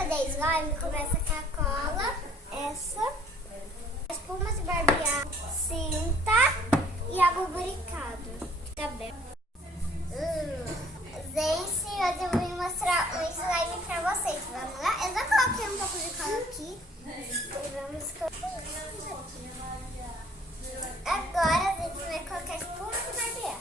fazer slime, começa com a cola, essa, espumas de barbear, cinta e água lubrificado. Tá bem. Gente, hoje eu vim mostrar um slime pra vocês. Vamos lá? Eu já coloquei um pouco de cola aqui. E vamos colocar. Agora a gente vai colocar espuma de barbear.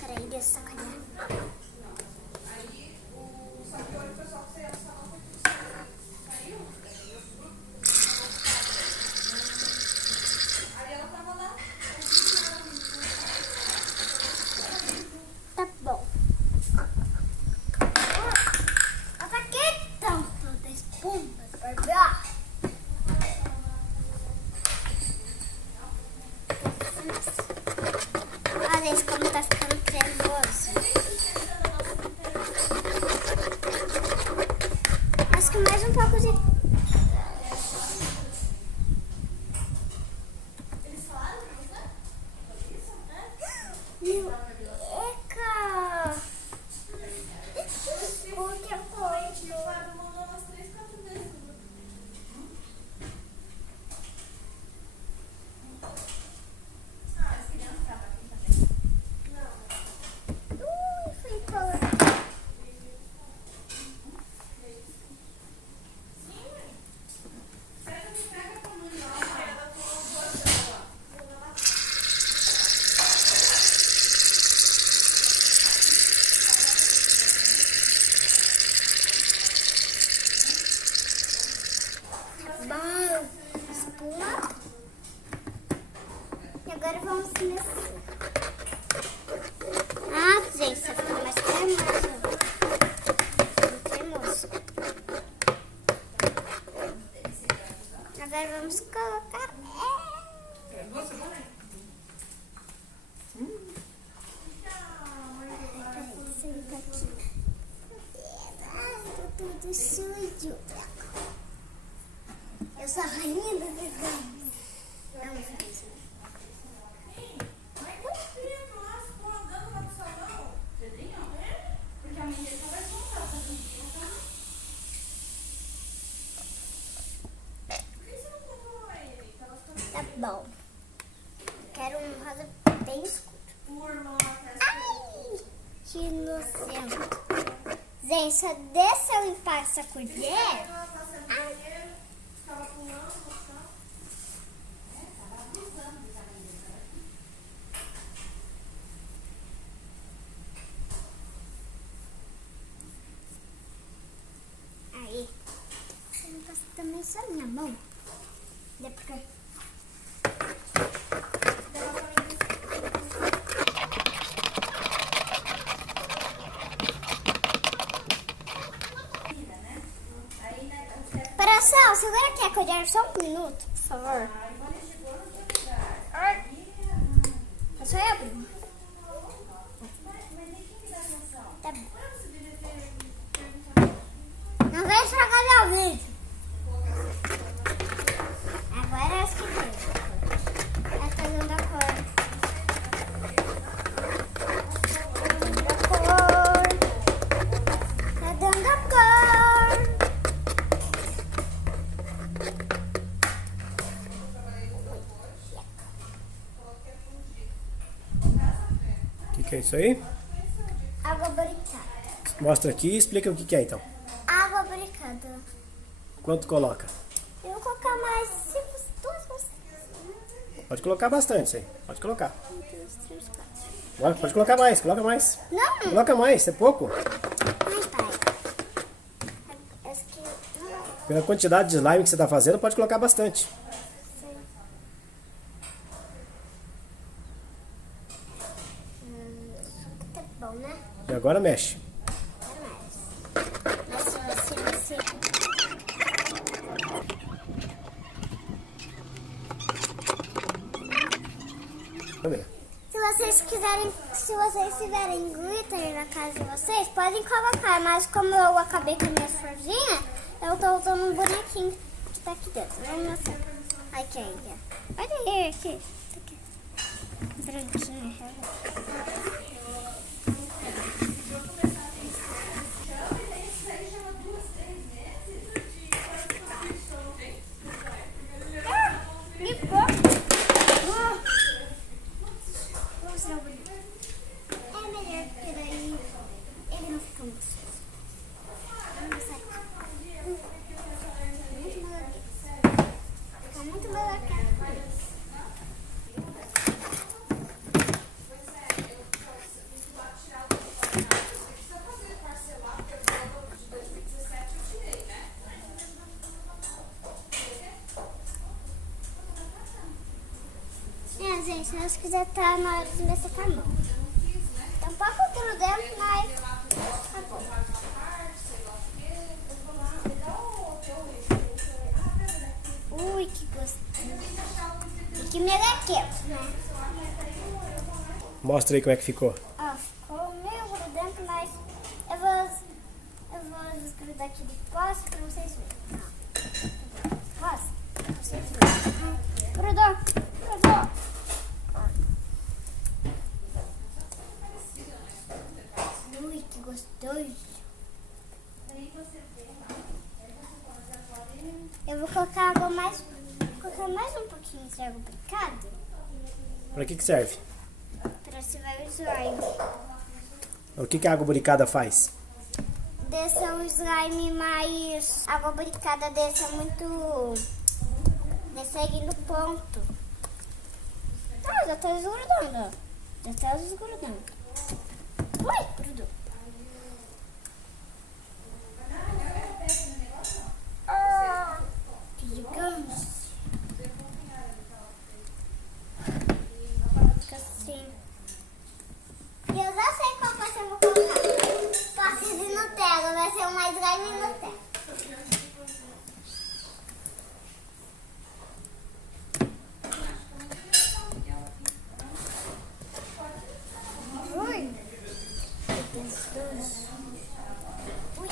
Peraí, deixa eu sacanear. Tá bom. Olha aqui tanto da espuma de barbear. Olha isso como tá ficando cremoso. Acho que mais um pouco de... Meu, eca! O que foi? Foi cola. Bom, espuma. E agora vamos mexer. Ah, gente, só ficou mais cremoso. Cremoso. Agora vamos colocar. Senta aqui. Tá tudo sujo. Eu sou a rainha dos exames. Vamos fazer isso. Tá bom. Quero um rosa bem escuro. Ai, que inocente. Gente, só deixa eu limpar essa colher. Aí. Eu não posso também só minha mão. Depois. Operação, segura aqui a colher só um minuto, por favor. É só eu abrir. Tá bom. Não vai estragar meu vídeo. Agora acho que deu. Ela tá dando a cor. Tá dando a cor. O que é isso aí? Água lubrificada. Mostra aqui e explica o que é então. Água lubrificada. Quanto coloca? Eu vou colocar mais 2. Pode colocar bastante isso aí. Pode colocar. 1, 2, 3, 4. Pode colocar mais, coloca mais. Não! Coloca mais, é pouco. Ai, pai. Acho que não. Pela quantidade de slime que você está fazendo, pode colocar bastante. Sei. Tá bom, né? E agora mexe. Mas Vamos ver. Se vocês tiverem glitter na casa de vocês, podem colocar. Mas como eu acabei com a minha florzinha, eu tô usando um bonequinho que tá aqui dentro. Vamos mostrar. Aqui ainda. Olha aí, aqui. Tá aqui. Branquinha. Gente, se nós quiser tá na hora de começar a mão. Tá um pouco grudento, mas tá bom. Ui, que gostoso. E que melequento, né? Mostra aí como é que ficou. Ó, ficou meio grudento, mas eu vou desgrudar aqui de posse pra vocês verem. Posse? Pra vocês verem. Grudou. Ui, que gostoso. Eu vou colocar água mais um pouquinho de água picada Pra que serve? para ativar o slime. O que a água buricada faz? Deixa o slime mais... A água buricada deixa muito... Deixa ele no ponto. Ah, já tá desgrudando, ó. Já tá desgrudando. Ui, grudou. Ah, que gigante. Fica assim. E eu já sei qual vai ser eu vou colocar. Passes de Nutella, vai ser o mais slime de Nutella. Ui, que gostoso. Ui.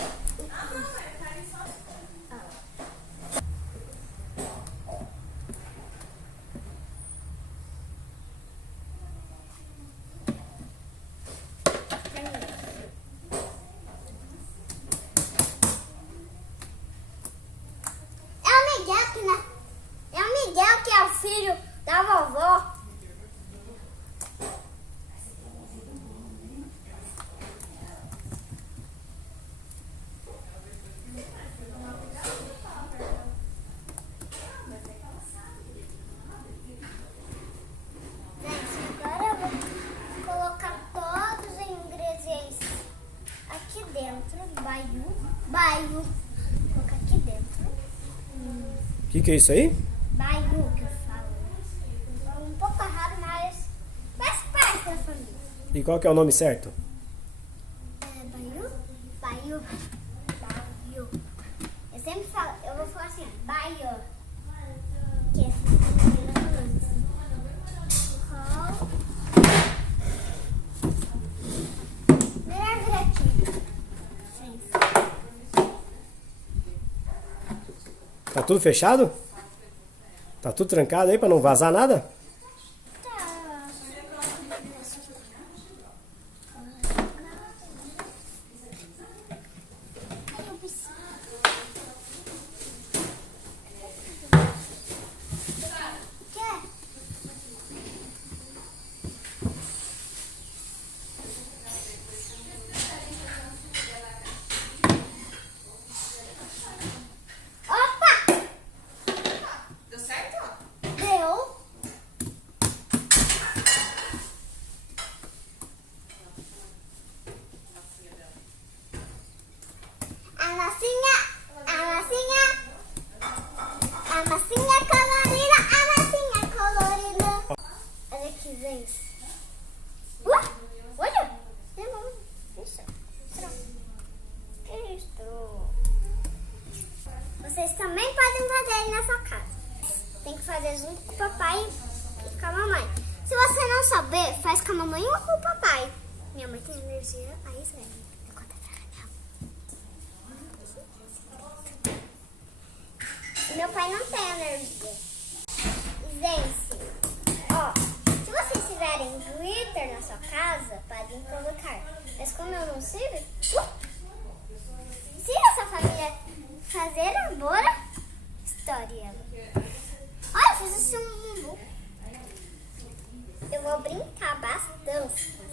É o Miguel que é o filho da vovó. Gente, agora eu vou colocar todos os ingredientes aqui dentro. Baiu. Vou colocar aqui dentro. O que é isso aí? Baiu que eu falo. É um pouco errado, mas faz parte da família. E qual que é o nome certo? É Baiu? Baiu. Eu sempre falo, eu vou falar assim, Baiu. Que é vira aqui. Tá tudo fechado? Tá tudo trancado aí pra não vazar nada? A massinha colorida, a massinha colorida. Olha aqui, gente. Olha! Isso. Vocês também podem fazer aí na sua casa. Tem que fazer junto com o papai e com a mamãe. Se você não saber, faz com a mamãe ou com o papai. Minha mãe tem energia, aí escreve. Meu pai não tem energia. Gente, ó, se vocês tiverem glitter na sua casa, podem colocar. Mas como eu não sirvo, se a sua família fazer embora, história. Olha, eu fiz assim um mundo. Eu vou brincar bastante.